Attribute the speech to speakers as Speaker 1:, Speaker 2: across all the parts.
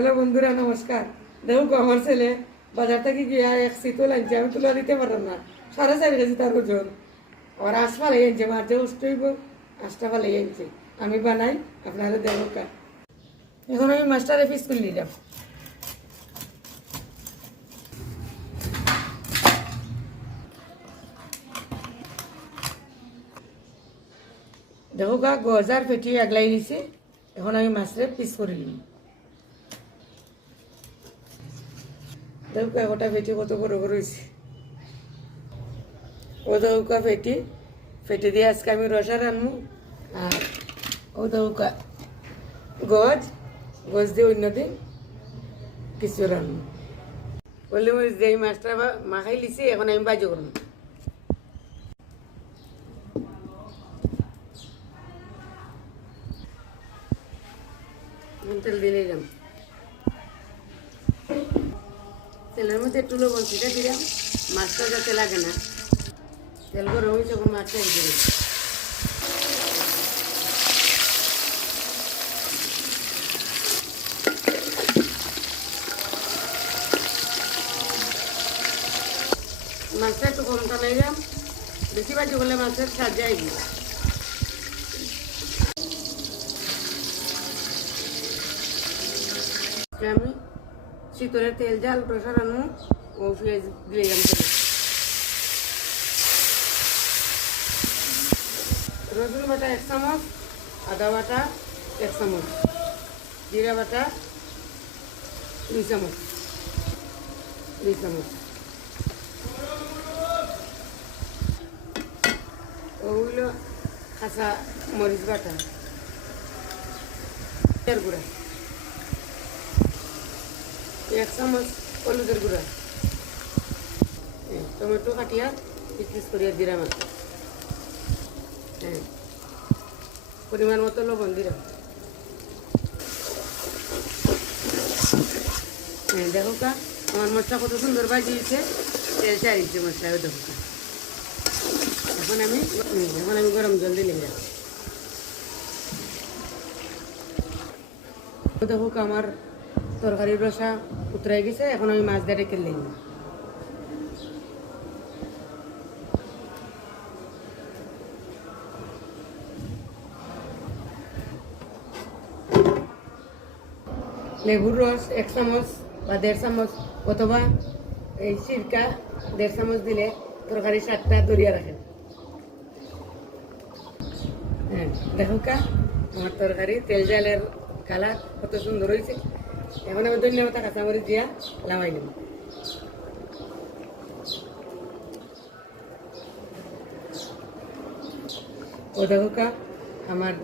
Speaker 1: Hello বন্ধুরা, নমস্কার। দেখো আমার ছেলে, বাজার থেকে গিয়া এক শীতল আনছে আমি তুলে দিতে পারলাম না। সাড়ে চার কেজি তার ওজন। আর আশ ফালাই আনছে মাঝে উষ্ট হইব, আশটা ফালাই আনছে। আমি বানাই, আপনারা দেখো কা। এখন আমি মাস্টারে পিস করে নিলাম। দেখো গা গজার পেটি আগলাই দিছে এখন আমি মাছরে পিস করে নিলাম। দেখো গোটা পেটি কত বড় বড় হয়েছে। ও দৌকা পেটি পেটি দিয়ে আজকে আমি রসা রান্নু আর ও দৌকা গজ গজ দিয়ে অন্যদিন কিছু রান্নু বললে মই যে এই মাছটা মাখাই লিছি, এখন আমি বাজি করব। তেল দিয়ে নিলাম। তেলের মধ্যে একটু লবণ ছিটা দিলাম। মাছটা যাতে লাগে না। তেল গরম হয়েছে তখন মাছটা দিয়ে মাছটা একটু কম টানাইলাম বেশি বাজি করলে মাছের যায় গিয়ে আমি শীতলের তেল, জাল প্রসারানো ও পেঁয়াজ দিয়ে তেলে। রসুন বাটা এক চামচ, আদা বাটা এক চামচ, জিরা বাটা দুই চামচ দুই চামচ ওগুলো কাঁচা মরিচ বাটা গুঁড়া এক চামচ হলুদের গুঁড়া। টমেটো কাটিয়া পিস করিয়া দিলাম একটা হ্যাঁ পরিমাণ মতো লবণ দিলাম। হ্যাঁ দেখো কা, আমার মশলা কত সুন্দর বাজিয়েছে চারিছে মশলা ওই দেখো। এখন আমি এখন আমি গরম জল দিলে দেখো আমার তরকারির রসা উতরাই গেছে, এখন আমি মাছ দিয়ে রেখে দিই লেবুর রস, এক চামচ বা দেড় চামচ, অথবা এই সিরকা দেড় চামচ দিলে তরকারি স্বাদটা দরিয়া রাখে হ্যাঁ দেখো কা, আমার তরকারি তেল জালের কালার কত সুন্দর হয়েছে এখন আমি ধন্যবাদ কাঁচামরিচ দিয়া লামাই নেব। ও দেখো আমার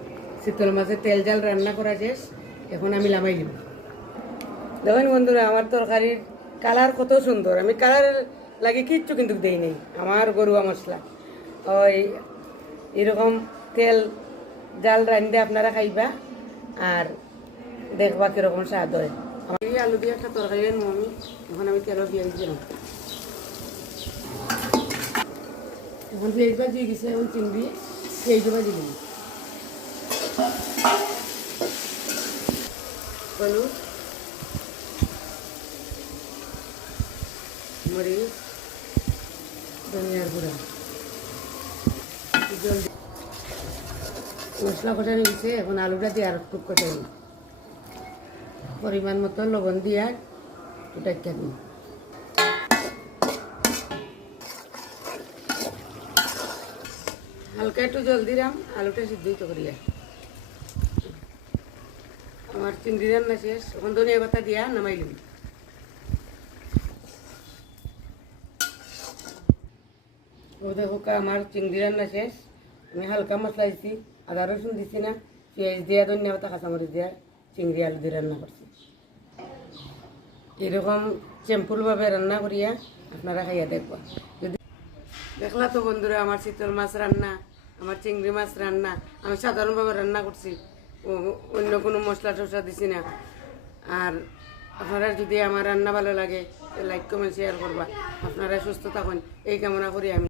Speaker 1: শীতল মাছের তেল জাল রান্না করা শেষ, এখন আমি লামাই নেব। দেখুন বন্ধুরা, আমার তরকারির কালার কত সুন্দর। আমি কালার লাগে কিচ্ছু কিন্তু দেই নেই, আমার গরুয়া মশলা। ওই এরকম তেল জাল রান্ধে আপনারা খাইবা, আর দেখবা কীরকম স্বাদ হয়। আলু দিয়ে একটা তরকারি আনব আমি এখন আমি তেল পেঁয়াজ দিলাম এখন পেঁয়াজ ভাজি গেছে, এখন চিংড়ি পেঁয়াজ ভাজি দিলাম হলুদ মরিচ, ধনিয়ার গুঁড়া মশলা কষানো গেছে এখন আলুটা দিয়ে আর খুব কষাই পরিমাণ মতো লবণ দিয়া ওটা দিই। হালকা একটু জল দিলাম, আলুটা সিদ্ধ তো করিয়া। আমার চিংড়ি রান্না শেষ, এখন ধনিয়া পাতা দিয়া নামাইলাম ও দেখো আমার চিংড়ি রান্না শেষ। আমি হালকা মশলা দিছি, আদা রসুন দিছি না, পেঁয়াজ দিয়া, ধনিয়া পাতা, কাঁচামরিচ দিয়া। চিংড়ি আলু দিয়ে রান্না করছি। এরকম সিম্পলভাবে রান্না করিয়া আপনারা খাইয়া দেখবা। যদি দেখলা তো বন্ধুরা, আমার শীতল মাছ রান্না, আমার চিংড়ি মাছ রান্না, আমি সাধারণভাবে রান্না করছি। অন্য কোনো মশলা টসলা দিছি না। আর আপনারা যদি আমার রান্না ভালো লাগে লাইক কমেন্ট শেয়ার করবা। আপনারা সুস্থ থাকুন। এই কামনা করি আমি।